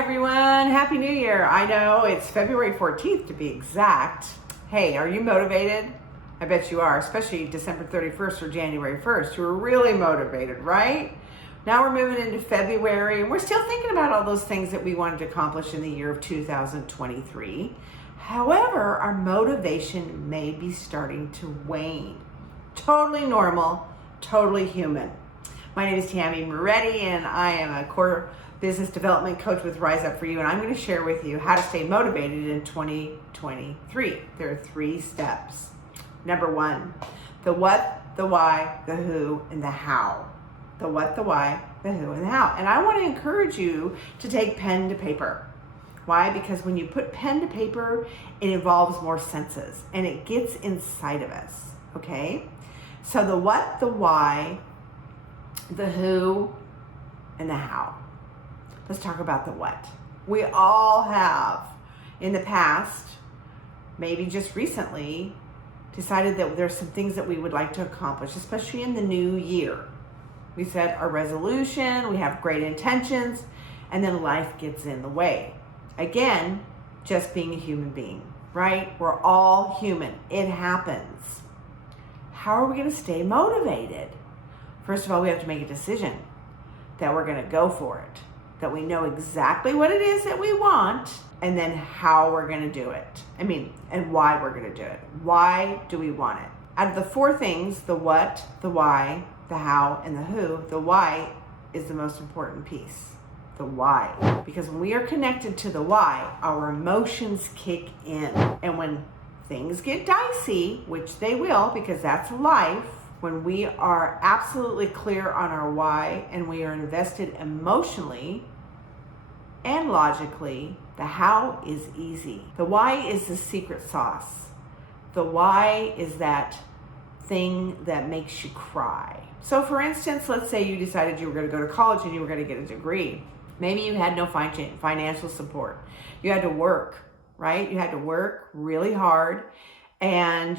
everyone, Happy New Year. I know it's February 14th to be exact. Hey, are you motivated? I bet you are, especially December 31st or January 1st. You were really motivated, right? Now we're moving into February and we're still thinking about all those things that we wanted to accomplish in the year of 2023. However, our motivation may be starting to wane. Totally normal, totally human. My name is Tammy Moretti and I am a core business development coach with Rise Up For You, and I'm going to share with you how to stay motivated in 2023. There are 3 steps. Number 1, the what, the why, the who, and the how. The what, the why, the who, and the how. And I want to encourage you to take pen to paper. Why? Because when you put pen to paper, it involves more senses and it gets inside of us, okay? So the what, the why, the who, and the how. Let's talk about the what. We all have, in the past, maybe just recently, decided that there's some things that we would like to accomplish, especially in the new year. We set our resolution, we have great intentions, and then life gets in the way. Again, just being a human being, right? We're all human. It happens. How are we going to stay motivated? First of all, we have to make a decision that we're going to go for it, that we know exactly what it is that we want, and then how we're going to do it. And why we're going to do it. Why do we want it? Out of the 4 things, the what, the why, the how, and the who, the why is the most important piece. The why. Because when we are connected to the why, our emotions kick in. And when things get dicey, which they will, because that's life, when we are absolutely clear on our why and we are invested emotionally and logically, the how is easy. The why is the secret sauce. The why is that thing that makes you cry. So for instance, let's say you decided you were going to go to college and you were going to get a degree. Maybe you had no financial support. You had to work, right? You had to work really hard, and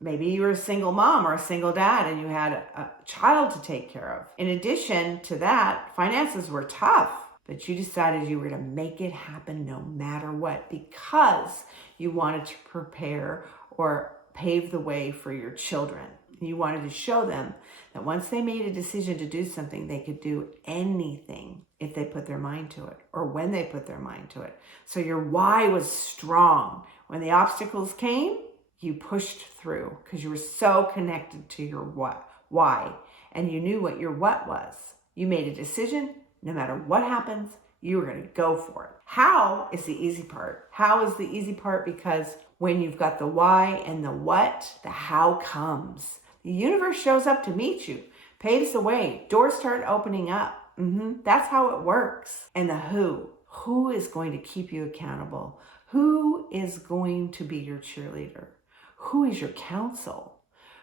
maybe you were a single mom or a single dad and you had a child to take care of. In addition to that, finances were tough, but you decided you were going to make it happen no matter what because you wanted to prepare or pave the way for your children. You wanted to show them that once they made a decision to do something, they could do anything if they put their mind to it or when they put their mind to it. So your why was strong. When the obstacles came, you pushed through because you were so connected to your why, and you knew what your what was. You made a decision. No matter what happens, you were going to go for it. How is the easy part? How is the easy part? Because when you've got the why and the what, the how comes. The universe shows up to meet you, paves the way, doors start opening up. That's how it works. And the who is going to keep you accountable? Who is going to be your cheerleader? Who is your counsel?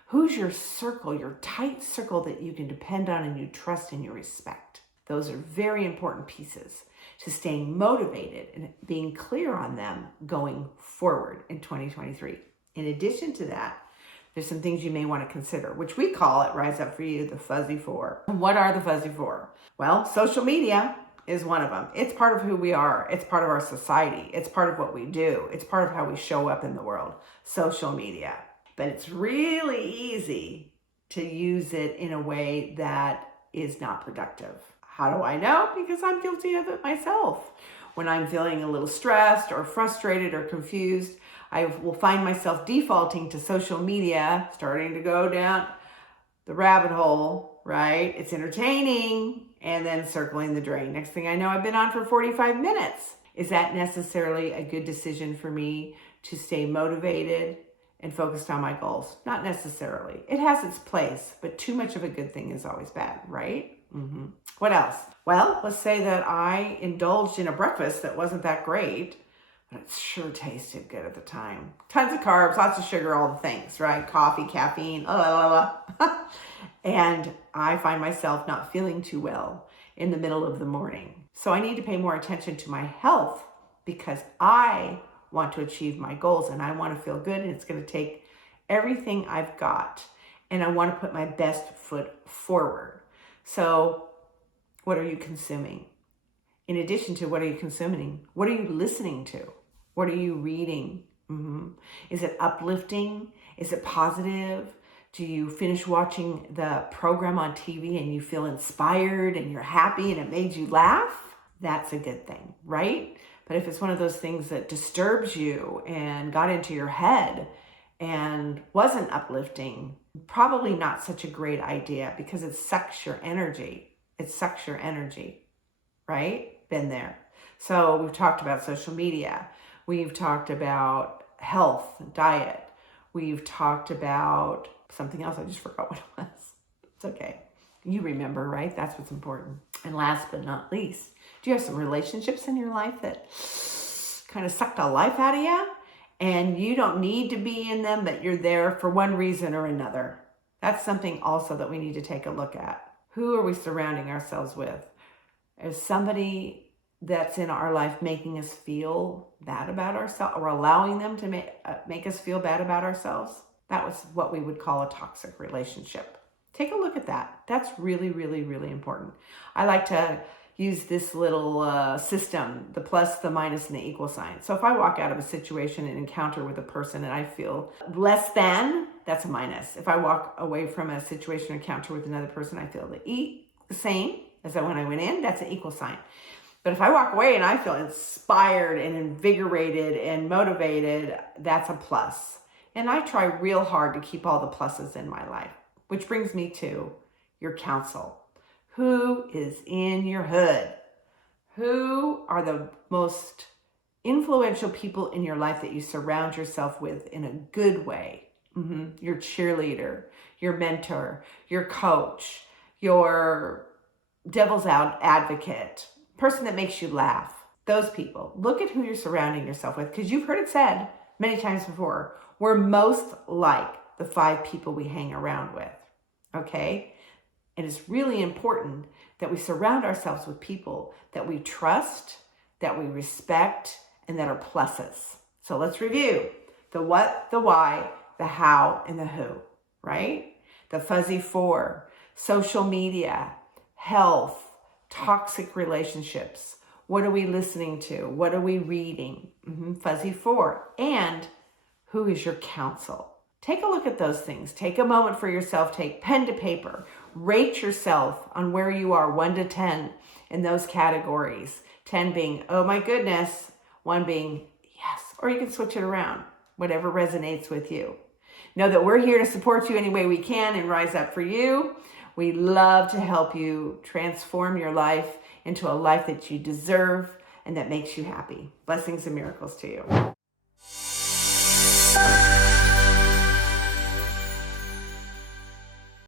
Who's your circle, your tight circle that you can depend on and you trust and you respect? Those are very important pieces to staying motivated and being clear on them going forward in 2023. In addition to that, there's some things you may want to consider, which we call it Rise Up For You, the fuzzy 4. What are the fuzzy 4? Well, social media is one of them. It's part of who we are. It's part of our society. It's part of what we do. It's part of how we show up in the world. Social media. But it's really easy to use it in a way that is not productive. How do I know? Because I'm guilty of it myself. When I'm feeling a little stressed or frustrated or confused, I will find myself defaulting to social media, starting to go down the rabbit hole, right? It's entertaining, and then circling the drain. Next thing I know, I've been on for 45 minutes. Is that necessarily a good decision for me to stay motivated and focused on my goals? Not necessarily. It has its place, but too much of a good thing is always bad, right? What else? Well, let's say that I indulged in a breakfast that wasn't that great, but it sure tasted good at the time. Tons of carbs, lots of sugar, all the things, right? Coffee, caffeine, and I find myself not feeling too well in the middle of the morning. So I need to pay more attention to my health because I want to achieve my goals and I want to feel good, and it's going to take everything I've got, and I want to put my best foot forward. So what are you consuming? In addition to, what are you consuming? What are you listening to? What are you reading? Is it uplifting? Is it positive? Do you finish watching the program on TV and you feel inspired and you're happy and it made you laugh? That's a good thing, right? But if it's one of those things that disturbs you and got into your head and wasn't uplifting, probably not such a great idea, because it sucks your energy. It sucks your energy, right? Been there. So we've talked about social media. We've talked about health, diet. We've talked about something else. I just forgot what it was. It's okay. You remember, right? That's what's important. And last but not least, do you have some relationships in your life that kind of suck the life out of you? And you don't need to be in them, but you're there for one reason or another. That's something also that we need to take a look at. Who are we surrounding ourselves with? Is somebody that's in our life making us feel bad about ourselves, or allowing them to make us feel bad about ourselves? That was what we would call a toxic relationship. Take a look at that. That's really, really, really important. I like to use this little system, the plus, the minus, and the equal sign. So if I walk out of a situation and encounter with a person and I feel less than, that's a minus. If I walk away from a situation or encounter with another person, I feel the same as when I went in, that's an equal sign. But if I walk away and I feel inspired and invigorated and motivated, that's a plus. And I try real hard to keep all the pluses in my life, which brings me to your counsel. Who is in your hood? Who are the most influential people in your life that you surround yourself with in a good way? Your cheerleader, your mentor, your coach, your devil's advocate, person that makes you laugh. Those people. Look at who you're surrounding yourself with, because you've heard it said many times before, we're most like the 5 people we hang around with. Okay? And it's really important that we surround ourselves with people that we trust, that we respect, and that are pluses. So let's review the what, the why, the how, and the who, right? The fuzzy 4, social media, health, toxic relationships. What are we listening to? What are we reading? Fuzzy 4. And who is your counsel? Take a look at those things. Take a moment for yourself. Take pen to paper. Rate yourself on where you are, 1 to 10, in those categories. 10 being, oh my goodness. 1 being, yes. Or you can switch it around, whatever resonates with you. Know that we're here to support you any way we can and rise up for you. We love to help you transform your life into a life that you deserve and that makes you happy. Blessings and miracles to you.